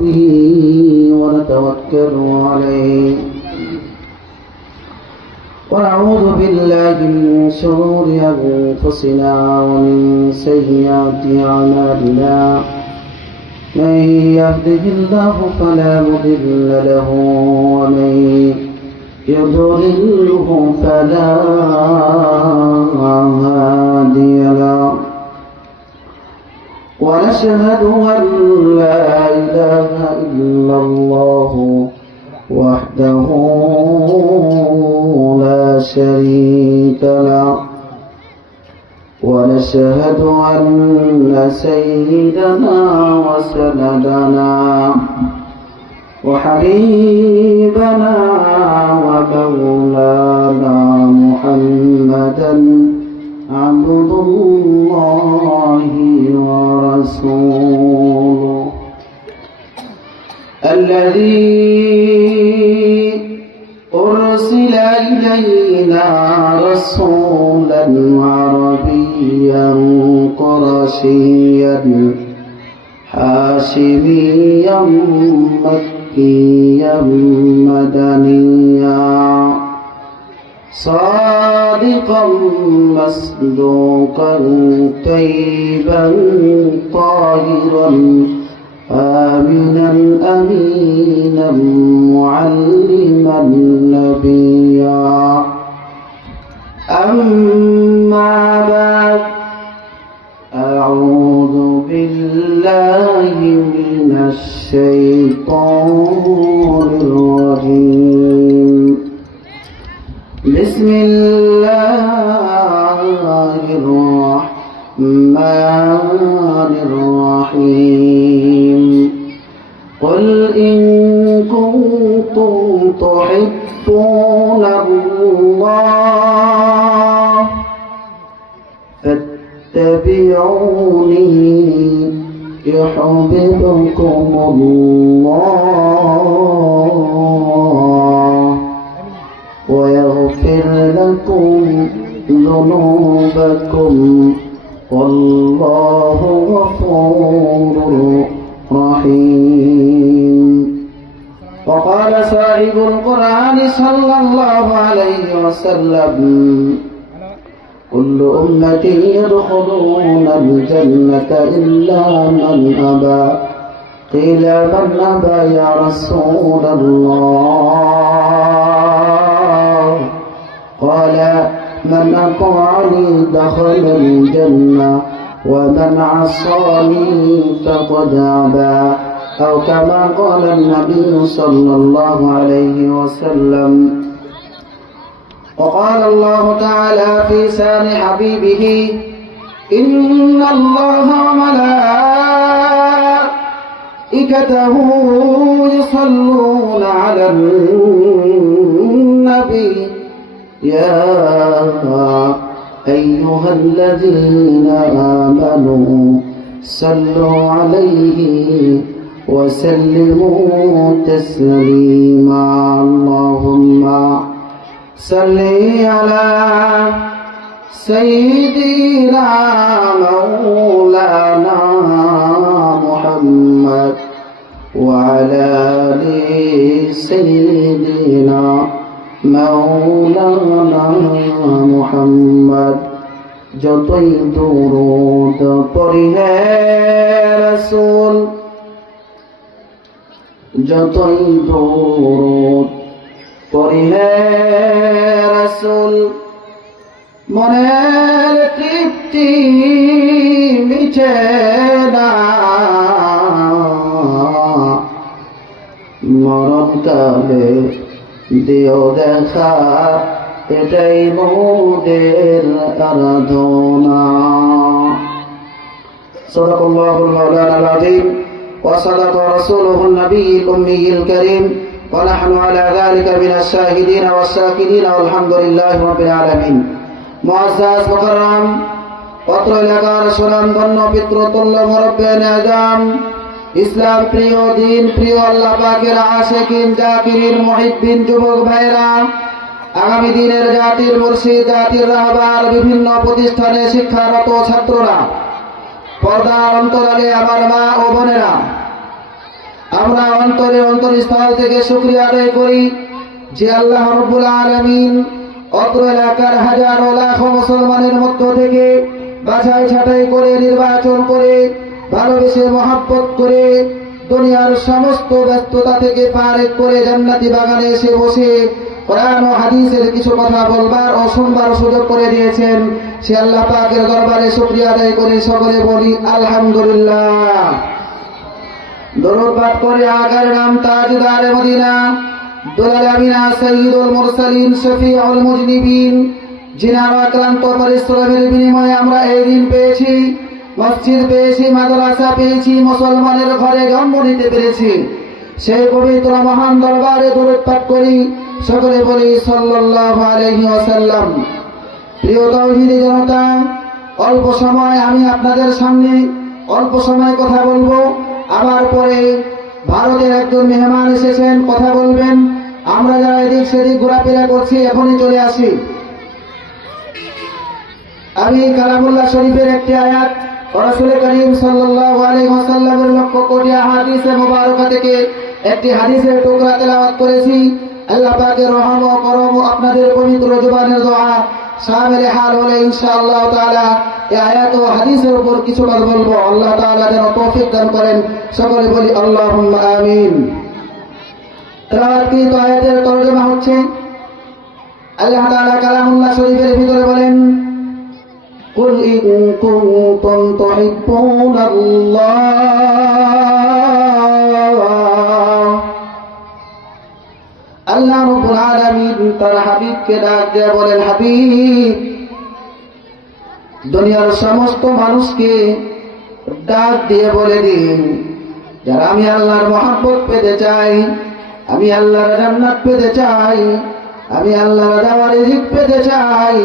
به ونتوكل عليه ونعوذ بالله من شرور أنفسنا ومن سيئات أعمالنا من يهده الله فلا مضل له ومن يضلله فلا هادي له ونشهد أن لا إله إلا الله وحده لا شريك له ونشهد أن سيدنا وسندنا وحبيبنا ومولانا محمدا عبد الله ورسوله الذي أرسل إلينا رسولا عربيا قرشيا حاشميا مكيا مدنيا صادقا مصدوقا طيبا طاهرا آمنا أمينا معلما نبيا أما بعد أعوذ بالله من الشيطان الرجيم بسم الله الرحمن الرحيم قل إن كنتم تحبون الله فاتبعوني يحببكم الله ويغفر لكم ذنوبكم والله غفور رحيم وقال صاحب القرآن صلى الله عليه وسلم كل أمتي يدخلون الجنة إلا من أبى قيل من أبى يا رسول الله قال من أطاعني دخل الجنة ومن عصاني فقد أبى أو كما قال النبي صلى الله عليه وسلم وقال الله تعالى في شان حبيبه إن الله وملائكته يصلون على النبي يا أيها الذين آمنوا صلوا عليه وسلموا تسليما اللهم صل على سيدنا مولانا محمد وعلى آل سيدنا مولانا محمد যতই দরুদ পড়ি হে রাসূল যতই দরুদ পড়ি হে রাসূল মনের তৃপ্তি মিছে না মরণকালে দিও দেখা এটাই মোদের আরাধনা সাদাকাল্লাহুল মাওলানাল আযীম ওয়া সাদাকা রাসূলুহুন নবিয়্যুল উম্মিয়্যুল কারীম ওয়া নাহনু আলা যালিকা মিনাশ শাহিদিন ওয়াস শাকিরিন আলহামদুলিল্লাহি রাব্বিল আলামিন মুআজ্জাজ মুকাররম পত্র এলাকার সুনামধন্য পিতৃতুল্য মুরব্বিয়ানে আযম ইসলাম প্রিয় দিন প্রিয় আল্লাহ পাকের আশিকিন জাকিরিন মুহিব্বিন যুবক ভাইরা আগামী দিনের জাতির মুর্শিদ জাতির রাহবার বিভিন্ন প্রতিষ্ঠানে শিক্ষারত ছাত্ররা পর্দার অন্তরালে আমার মা ও বোনেরা আমরা অন্তরস্থল থেকে শুকরিয়া আদায় করি যে আল্লাহ রাব্বুল আলামিন অত্র এলাকার হাজারো লাখো মুসলমানের মধ্য থেকে বাছাই ছাঁটাই করে নির্বাচন করে ভালোবেসে মহব্বত করে দুনিয়ার সমস্ত ব্যস্ততা থেকে পারেক করে জান্নাতি বাগানে এসে বসে কোরআন ও হাদিসের কিছু কথা বলবার ও শুনবার সুযোগ করে দিয়েছেন। সে আল্লাহ পাকের দরবারে শুকরিয়া আদায় করে সকলে বলি আলহামদুলিল্লাহ। দরুদ পাঠ করে আকার নাম তাজদার মদিনা দুলাল আমিনা সাইয়্যিদুল মুরসালিন শফিউল মুজনিবিন, জিনার আক্রান্ত পরিশ্রমের বিনিময়ে আমরা এই দিন পেয়েছি, মসজিদ পেয়েছি, মাদ্রাসা পেয়েছি, মুসলমানের ঘরে জন্ম নিতে পেরেছি। সেই পবিত্র মহান দরবারে দরুদ পাঠ করি, সকলে বলি সাল্লাল্লাহু আলাইহি ওয়াসাল্লাম। প্রিয় তাওহীদি জনতা, অল্প সময় আমি আপনাদের সামনে অল্প সময় কথা বলবো। আবার পরে ভারতের একজন মেহমান এসেছেন, কথা বলবেন। আমরা যারা এদিক সেদিক ঘোরাফেরা করছি এখনই চলে আসি। আমি কালামুল্লাহ শরীফের একটি আয়াত রাসূল করিম সাল্লাল্লাহু আলাইহি ওয়াসাল্লামের লক্ষ কোটি হাদিসে মুবারকা থেকে একটি হাদিসের টুকরা তেলাওয়াত করেছি। আল্লাহ পাকের রহম ও করম আপনাদের পবিত্র জবানের দোয়া শামিল হাল হলে ইনশাআল্লাহ তাআলা এই আয়াত ও হাদিসের উপর কিছু কথা বলবো। আল্লাহ তাআলা যেন তৌফিক দান করেন, সকলে বলি আল্লাহুম্মা আমিন। তেলাওয়াতকৃত আয়াতের তরজমা হচ্ছে, আল্লাহ তাআলা কালামুল্লাহ শরীফের ভিতরে বলেন, কুল ইন কুনতুম তুহিব্বুনাল্লাহ, আল্লাহ রাব্বুল আলামিন তার হাবিবকে ডাক দিয়ে বলেন, হাবিব দুনিয়ার সমস্ত মানুষকে ডাক দিয়ে বলে দিন, যারা আমি আল্লাহর মহব্বত পেতে চাই, আমি আল্লাহর জান্নাত পেতে চাই, আমি আল্লাহর দেওয়া রিজিক পেতে চাই,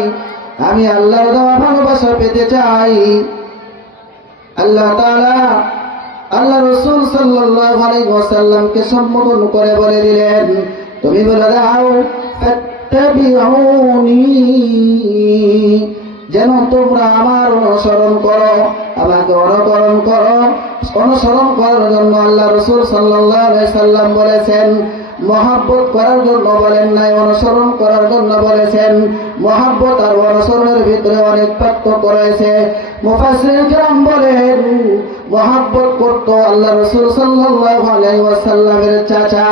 আমি আল্লাহর দেওয়া ভালোবাসা পেতে চাই, আল্লাহ তাআলা আল্লাহ রাসূল সাল্লাল্লাহু আলাইহি ওয়াসাল্লামকে সম্বোধন করে বলে দিলেন, তুমি বলে দাও ফাত্তাবিউনি, যেন তোমরা আমার অনুসরণ করো, আমাকে অনুকরণ করো। অনুসরণ করার জন্য আল্লাহ রাসূল সাল্লাল্লাহু আলাইহি সাল্লাম বলেছেন, মহব্বত করার জন্য বলেন নাই, অনুসরণ করার জন্য বলেছেন। মহব্বত আর অনুসরণের ভিতরে অনেক পার্থক্য রয়েছে। মুফাসসিরিন কিরাম বলেন, মহব্বত করতো আল্লাহ রাসূল সাল্লাল্লাহু আলাইহি ওয়াসাল্লামের চাচা,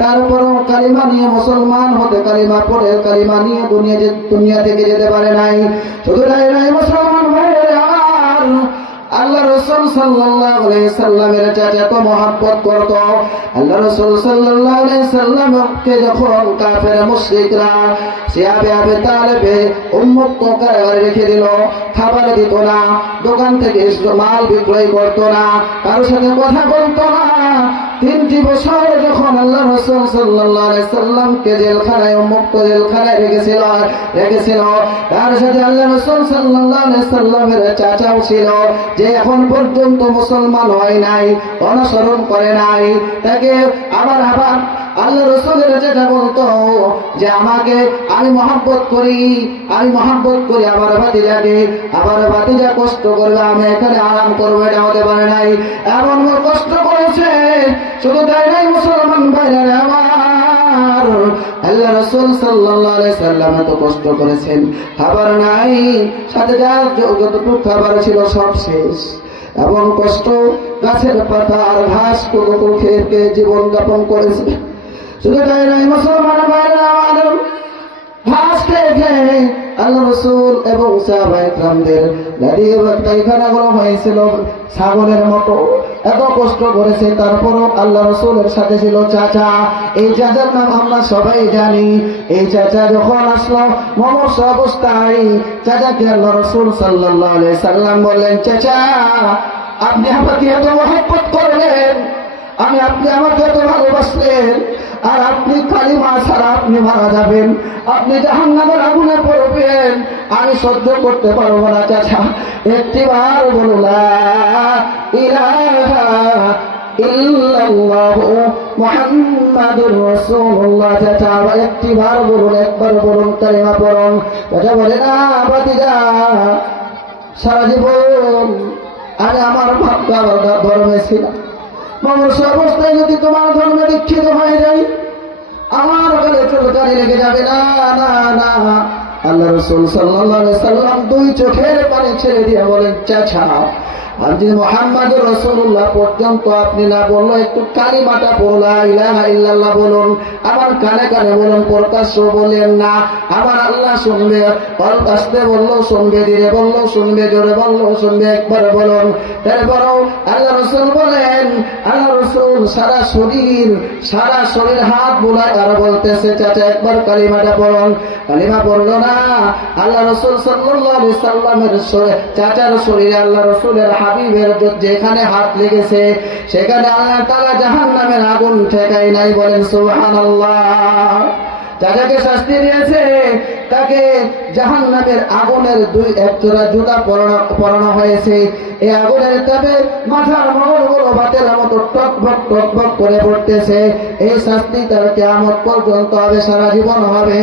তারপরও কালিমা নিয়ে মুসলমান হতে, কালিমা পড়ে কালিমা নিয়ে দুনিয়া থেকে যেতে পারে নাই। শুধু তাই নয়, মুসলমান ভাইয়েরা আমার, আল্লাহ রাসূল সাল্লাল্লাহু আলাইহি সাল্লামের চাচা তো মহব্বত করত। আল্লাহ রাসূল সাল্লাল্লাহু আলাইহি সাল্লামকে যখন কাফের মুশরিকরা সিয়াবে আবে তালেবে উন্মুক্ত কারাগারে রেখে দিল, খাবার দিত না, দোকান থেকে মাল বিক্রয় করত না, কারোর সাথে কথা বলতো না। 3টি বছর যখন আল্লাহ রাসূল সাল্লাল্লাহু আলাইহি সাল্লামকে জেলখানায়, উন্মুক্ত জেলখানায় রেখেছিল, তার সাথে আল্লাহ রাসূল সাল্লাল্লাহু আলাইহি সাল্লামের চাচাও ছিল, যে এখন পর্যন্ত মুসলমান হয় নাই, অনুসরণ করে নাই। তাকে আবার আল্লাহ রাসূলের যেটা বলতো যে আমি মহব্বত করি, আমার ভাতিজাকে, আমার ভাতিজা কষ্ট করবে, আমি এখানে আরাম করবো, এটা হতে পারে নাই। এমন কষ্ট করেছে। শুধু তাই নাই, মুসলমান ভাইরা আমার, আল্লাহ রাসূল সাল্লাল্লাহু আলাইহি সাল্লাম এত কষ্ট করেছেন, খাবার নাই, সাথে যতটুকু খাবার ছিল সব শেষ। এমন কষ্ট, গাছের পাতা আর ঘাস কতটুকু খেয়ে জীবন যাপন করেছে। শুধু তাই নয়, মুসলমান ভাইরা আমার, ঘাস খেয়ে আল্লাহ রাসূল এবং সাহাবায়ে কেরামদের দাঁড়িয়ে পায়খানাগুলো হয়েছিল ছাগলের মতো, এত কষ্ট করেছে। তারপরও আল্লাহ রাসূলের সাথে ছিল চাচা। এই চাচার নাম আমরা সবাই জানি। এই চাচা যখন আসলো মমস অবস্থায়, চাচাকে আল্লাহ রাসূল সাল্লাল্লাহু আলাইহি সাল্লাম বললেন, চাচা আপনি আমাকে এত মহব্বত করলেন, আপনি আমাকে এত ভালোবাসলেন, আর আপনি কালিমা ছাড়া আপনি মারা যাবেন, আপনি জাহান্নামের আগুনে পড়বেন, আমি সহ্য করতে পারবো না। চাচা একটিবার বলুন লা ইলাহা ইল্লাল্লাহু মুহাম্মাদুর রাসূলুল্লাহ। চাচা একটিবার বলুন, একবার বলুন, কালিমা পড়ুন। চাচা বলে, না ভাতিজা, সারা জীবন আমি আমার ধর্মে ছিলাম, মনুষ্য অবস্থায় যদি তোমার ধর্মে দীক্ষিত হয়ে যায়, আমার গালে চুলকানি লেগে যাবে না, না না। আল্লাহ রাসূল সাল্লাল্লাহু আলাইহি সাল্লাম দুই চোখের পানি ছেড়ে দিয়ে বলেন, চাচা আপনি মুহাম্মদুর রাসূলুল্লাহ পর্যন্ত আপনি না বললো একটু কালিমাটা বলুন, লা ইলাহা ইল্লাল্লাহ বলুন, আমার কানে কানে বলুন, প্রকাশ্য বলেন না। আমার আল্লাহ শুনবে, অল্প আস্তে বললো শুনবে, ধীরে বললো শুনবে, জোরে বললো শুনবে, একবার বলুন। তারপরও আল্লাহ রাসূল বলেন, আল্লাহ রাসূল সারা শরীর হাত বুলায় আর বলতেছে, চাচা একবার কালিমাটা বলুন। কালিমা পড়লো না। আল্লাহ রাসূল সাল্লাল্লাহু আলাইহি সাল্লামের চাচার শরীরে আল্লাহ রাসূলের হাবিবের যেখানে হাত লেগেছে সেখানে আল্লাহ তাআলা জাহান্নামের আগুন ঠেকাই নাই, বলেন সুবহানাল্লাহ। চাচাকে শাস্তি দিয়েছে, তাকে জাহান্নামের আগুনের এক জোড়া জুতা পরানো হয়েছে। এই আগুনের তাপে মাথার মগজগুলো বাতের মতো টকবক টকবক করে পড়তেছে। এই শাস্তি তার কিয়ামত পর্যন্ত হবে, সারা জীবন হবে।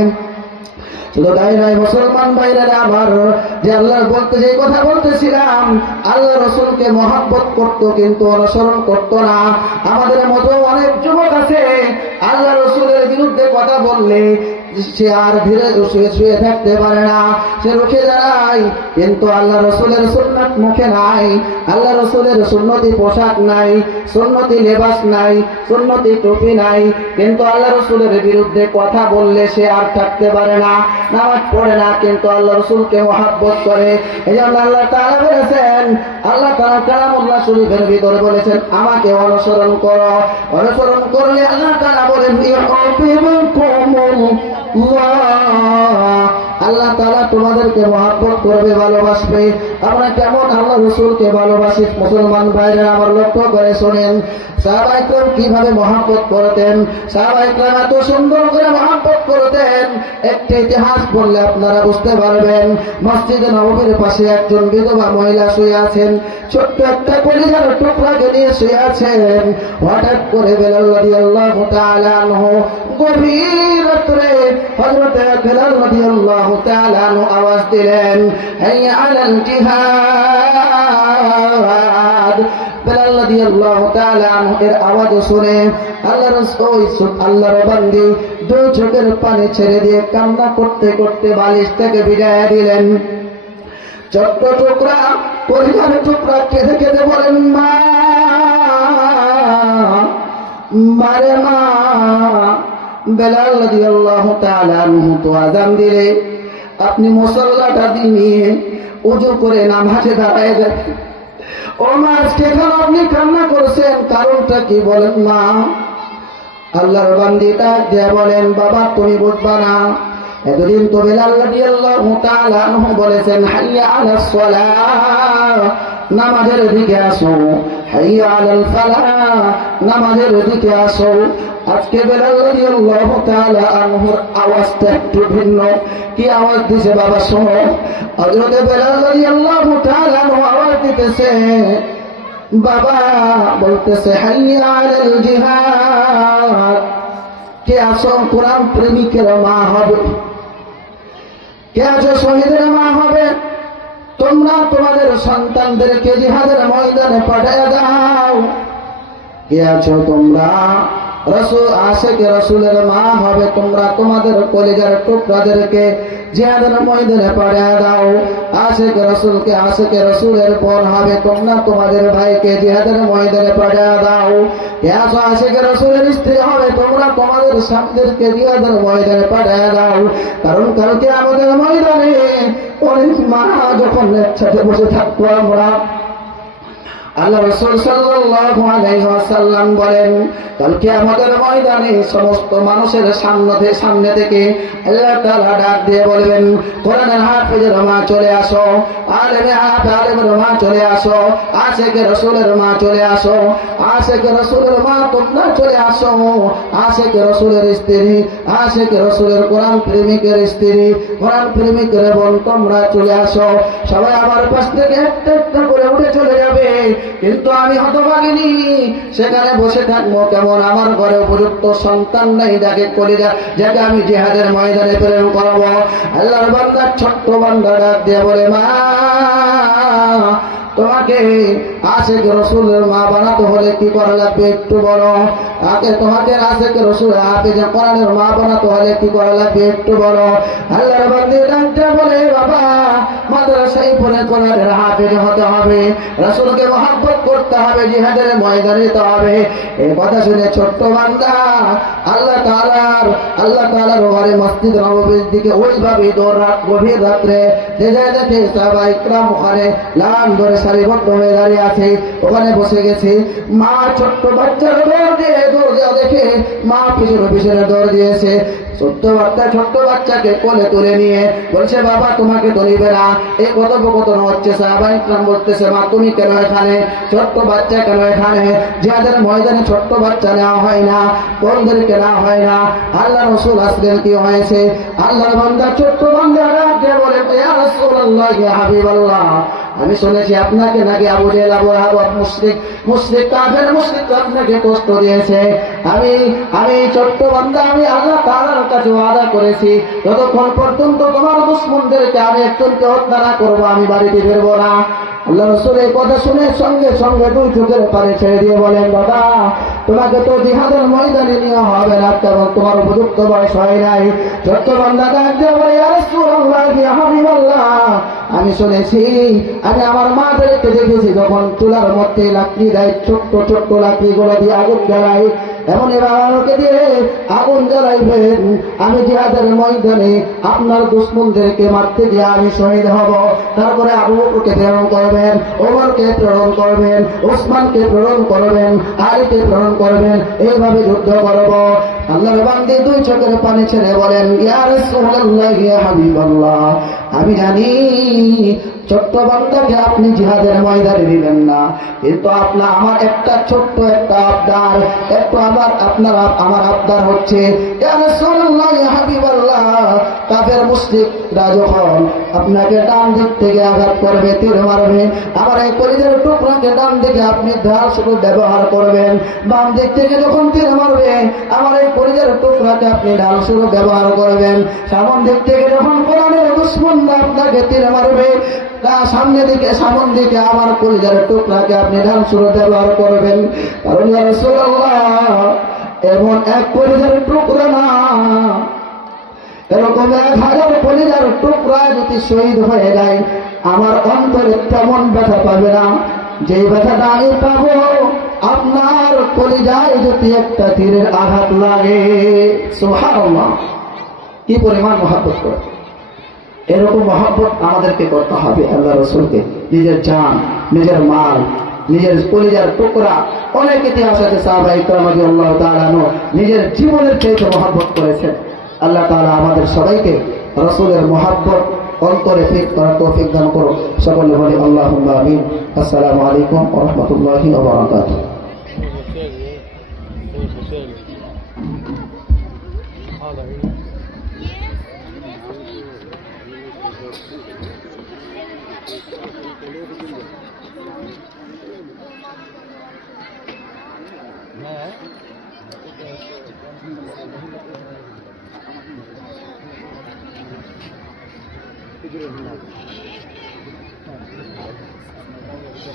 শুধু তাই নয় মুসলমান ভাইরা আমার, যে আল্লাহ বলতে যে কথা বলতেছিলাম, আল্লাহ রাসূলকে মহব্বত করতো কিন্তু অনুসরণ করতো না। আমাদের মতো অনেক যুবক আছে, আল্লাহ রাসূলের বিরুদ্ধে কথা বললে সে আর ধীরে শুয়ে থাকতে পারে না, সে রুখে দাঁড়ায়, কিন্তু আল্লাহ রাসূলের সুন্নাত মুখে নাই, আল্লাহ রাসূলের সুন্নতি পোশাক নাই, সুন্নতি লেবাস নাই, সুন্নতি টুপি নাই, কিন্তু আল্লাহ রাসূলের বিরুদ্ধে কথা বললে সে আর থাকতে পারে না, নামাজ পড়ে না, কিন্তু আল্লাহ রাসূলকে মহব্বত করে। এজন্য আল্লাহ তাআলা বলেছেন, আল্লাহ তাআলা কালামুল্লাহ শরীফের ভিতরে বলেছেন, আমাকে অনুসরণ করো। অনুসরণ করলে আল্লাহ তাআলা বলেন, আল্লাহ তাআলা তোমাদেরকে মহব্বত করবে, ভালোবাসবে। আমরা কেমন আল্লাহ রাসূলকে ভালোবাসি মুসলমান ভাইরা আমার, লক্ষ্য করে শোনেন। সাহাবায়ে কেরাম কিভাবে মহব্বত করতেন, সাহাবায়ে কেরাম এত সুন্দর করে মহব্বত করতেন, একটা ইতিহাস বললে আপনারা বুঝতে পারবেন। মসজিদে নববীর পাশে একজন বিধবা মহিলা শুয়ে আছেন, ছোট্ট একটা কলিজার টুকরাকে নিয়ে শুয়ে আছেন। হঠাৎ করে বেলাল রাদিয়াল্লাহু তাআলা আনহু গভীর রাত্রে হযরত বেলাল রাদিয়াল্লাহু তাআলা আনহু আওয়াজ দিলেন, হাইয়া আলাল জিহাদ। বেলাল রাদিয়াল্লাহু তাআলা আনহু এর আওয়াজ শুনে আল্লাহর রাসূল আল্লাহর বান্দী দুই চোখের পানি ছেড়ে দিয়ে কান্না করতে করতে বালিশ থেকে বিদায় দিলেন। ছোট্ট টুকরা কলিজার টুকরা কেঁদে কেঁদে বলেন, মা মারে মা। বেলাল রাদিয়াল্লাহু তাআলা আনহু তো আযান দিলে আপনি মুসল্লাটা নিয়ে ওযু করে নামাজে দাঁড়ায় যাবেন। ও মা, আজকে কেন আপনি কান্না করছেন, কারণটা কি বলেন মা? আল্লাহর বান্দীটা দিয়ে বলেন, বাবা তুমি বুঝবা না, এতদিন তো বেলাল রাদিয়াল্লাহু তাআলা আনহু বলেছেন, হাইয়া আলাস সালাহ, নামাজের দিকে আসো, হাইয়া আলাল ফালাহ, নামাজের দিকে আসো। আজকে বেলাল রাদিয়াল্লাহু তাআলা আনহুর আওয়াজটা একটু ভিন্ন। কি আওয়াজ দিছে বাবা শোনো। হযরত বেলাল রাদিয়াল্লাহু তাআলা আনহু আওয়াজ দিতেছে, বাবা বলতেছে, হাইয়া আলাল জিহাদ। কে আছো কোরআন প্রেমিকের মা হবে, কে আছো শহীদের মা হবে, তোমরা তোমাদের সন্তানদেরকে জিহাদের ময়দানে পাঠিয়ে দাও। কে আছো তোমরা রাসূল আশিকে রাসূলের মা হবে, তোমরা তোমাদের কলিজার টুকরাদেরকে জিহাদের ময়দানে পাঠিয়ে দাও। আশিকে রাসূলকে আশিকে রাসূলের বোন হবে, তোমরা তোমাদের ভাইকে জিহাদের ময়দানে পাঠিয়ে দাও। কে আছো আশিকে রাসূলের স্ত্রী হবে, তোমরা তোমাদের স্বামীদেরকে জিহাদের ময়দানে পাঠিয়ে দাও। কারণ কালকে আমাদের ময়দানে অনেক মা যখন একসাথে বসে থাকবো আমরা, আল্লাহ রাসূল সাল্লাল্লাহু আলাইহি ওয়াসাল্লাম বলেন, কালকে আমাদের ময়দানে সমস্ত মানুষের সামনে থেকে আল্লাহ তাআলা ডাক দিয়ে বলবেন, কোরআনের হাফেজের মা চলে আসো, আলেমের মা চলে আসো, আশিকে রাসূলের মা চলে আসো, আশিকে রাসূলের মা তোমরা চলে আসো, আশিকে রাসূলের স্ত্রী, আশিকে রাসূলের কোরআন প্রেমিকের স্ত্রী, কোরআন প্রেমিকের বোন তোমরা চলে আসো। সবাই আমার পাশ থেকে একটা একটা করে উঠে চলে যাবে, কিন্তু আমি হতভাগিনী সেখানে বসে থাকবো কেমন? আমার ঘরে উপযুক্ত সন্তান নাই, যাকে কলিজা, যাকে আমি জিহাদের ময়দানে প্রেরণ করবো। আল্লাহর বান্দা ছোট্ট বান্দা ডাক দিয়ে বলে, মা তোমাকে আশিক রাসূলের মা বানাতে হলে কি করা লাগবে একটু বলো। তোমাকে আশিক রাসূল হাফেজ কোরআনের মা বানাতে হলে কি করা লাগবে একটু বলো। আল্লাহর বান্দা ডাকতে বলে বাবা মাদ্রাসায় পড়ে কোরআনের হাফেজ হতে হবে, রাসূলকে মহব্বত করতে হবে, জিহাদের ময়দানে যেতে হবে। এই কথা শুনে ছোট্ট বান্দা আল্লাহ তাআলার ঘরে মসজিদ নববীর দিকে ওইভাবে দৌড়াত গভীর রাত্রে দেখে সাহাবা ইকরাম ওখানে লাইন ধরে সারিবদ্ধ হয়ে দাঁড়িয়ে আছে, ওখানে বসে গেছে। মা ছোট্ট বাচ্চার দৌড় দেখে মা পিছনে দৌড় দিয়েছে। ছোট্ট বাচ্চাকে কোলে তুলে নিয়ে বলছে বাবা তোমাকে তো নিবে না। এই কথোপকথন হচ্ছে, সাহাবা ইকরাম বলতেছে মা তুমি কেন এখানে, ছোট্ট বাচ্চা কেন এখানে? যাদের ময়দানে ছোট্ট বাচ্চা নেওয়া হয় না, কোনদেরকে নেওয়া হয় না? আল্লাহ রাসূল আসলেন, কি হয়েছে? আল্লাহর বান্দা ছোট্ট বান্দা ডাকে বলে ইয়া রাসূলুল্লাহ ইয়া হাবিবাল্লাহ, আমি শুনেছি আপনাকে নাকি আবু জেহেল আবু লাহাব মুশরিক কাফের মুশরিক আপনাকে কষ্ট দিয়েছে। আমি ছোট্ট বান্দা আমি আল্লাহ তাআলার কাছে ওয়াদা করেছি যতক্ষণ পর্যন্ত তোমার দুশমনদেরকে আমি একজনকে হত্যা না করবো আমি বাড়িতে ফিরবো না। আল্লাহ রাসূল এই কথা শুনে সঙ্গে সঙ্গে দুই চোখের পানি ছেড়ে দিয়ে বলেন বাবা তোমাকে তো জিহাদের ময়দানে নেওয়া হবে না, কারণ তোমার উপযুক্ত বয়স হয় নাই। ছোট্ট বান্দা ডাক দিয়ে বলে ইয়া রাসূলুল্লাহ ইয়া হাবিবাল্লাহ, আমি শুনেছি, আমি আমার মাদেরকে দেখেছি যখন চুলার মধ্যে লাকড়ি দেয়, ছোট্ট ছোট্ট লাকড়িগুলো দিয়ে আগুন জ্বালাই, এমন এবারকে দিয়ে আগুন জ্বালাইবেন। আমি জিহাদের ময়দানে আপনার দুশমনদেরকে মারতে গিয়ে আমি শহীদ হব, তারপরে আবু বকরকে প্রেরণ করবেন, ওমরকে প্রেরণ করবেন, ওসমানকে প্রেরণ করবেন, আলীকে প্রেরণ করবেন, এইভাবে যুদ্ধ করব। আল্লাহর বান্দা দুই চোখের পানি ছেড়ে বলেন ইয়া রাসূলুল্লাহ ইয়া হাবিবাল্লাহ, আমি জানি ছোট্ট বান্দাকে আপনি জিহাদের ময়দানে দিবেন না, কিন্তু আমার একটা ছোট্ট একটা আবদার, একটু আমার আবদার হচ্ছে ইয়া রাসূলুল্লাহ ইয়া হাবিবাল্লাহ, কাফের মুশরিকরা যখন আপনাকে ডান দিক থেকে আঘাত করবে, তীর মারবে, আমার এই কলিজার টুকরাকে ডান দিকে আপনি ধার শুধু ব্যবহার করবেন, বাম দিক থেকে যখন তীর মারবে আমার এই কলিজার টুকরাকে আপনি ঢাল শুধু ব্যবহার করবেন, সামন দিক থেকে যখন কোরআনের দুশমনরা আপনাকে তীর মারবে সামন দিকে আমার কলিজার টুকরাকে আপনি ঢাল শুরু ব্যবহার করবেন। কারণ ইয়া রাসূলুল্লাহ এমন এক কলিজার টুকরা না, এরকম 1000 কলিজার টুকরা যদি শহীদ হয়ে যায় আমার অন্তরে তেমন ব্যথা পাবে না, যেই ব্যথাটা আমি পাবো আপনার কলিজায় যদি একটা তীরের আঘাত লাগে। সুবহানাল্লাহ, কি পরিমাণ মহব্বত করে! এরকম মহব্বত আমাদেরকে করতে হবে আল্লাহ রাসূলকে, নিজের জান, নিজের মাল, নিজের কলিজার টুকরা। অনেক ইতিহাস আছে সাহাবা ইকরাম রাদিয়াল্লাহু তাআলা আনহু নিজের জীবনের চাইতে মহব্বত করেছেন। আল্লাহ তাআলা আমাদের সবাইকে রাসূলের মহব্বত অন্তরে ফিট করার তৌফিক দান করুন। সকলে বলি আল্লাহুম্মা আমিন। আসসালামু আলাইকুম ওয়া রাহমাতুল্লাহি ওয়া বারাকাতুহু।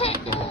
Hey!